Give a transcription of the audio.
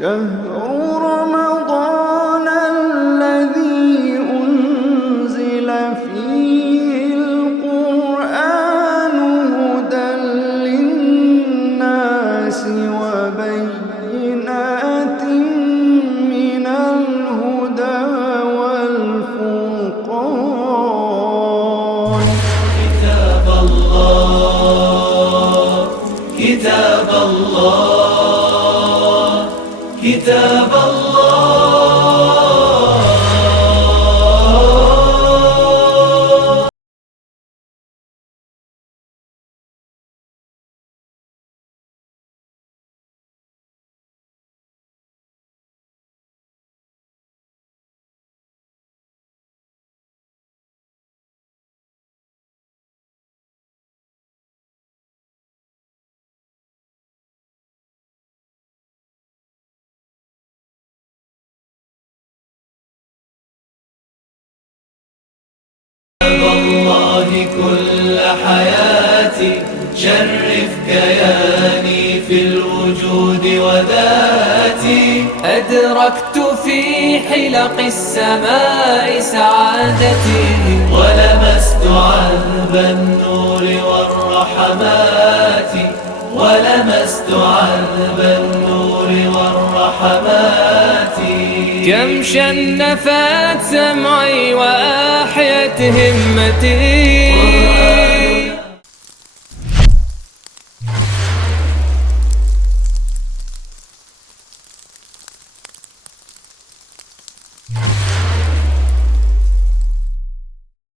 شهر رمضان الذي أنزل فيه القرآن هدى للناس وبينات من الهدى والفرقان. كتاب الله كتاب الله كتاب الله. والله كل حياتي شرف كياني في الوجود وذاتي. أدركت في حلق السماء سعادتي ولمست عذب النور والرحمات ولمست عذب النور والرحمات. كم شنفت سمعي وأحيت همتي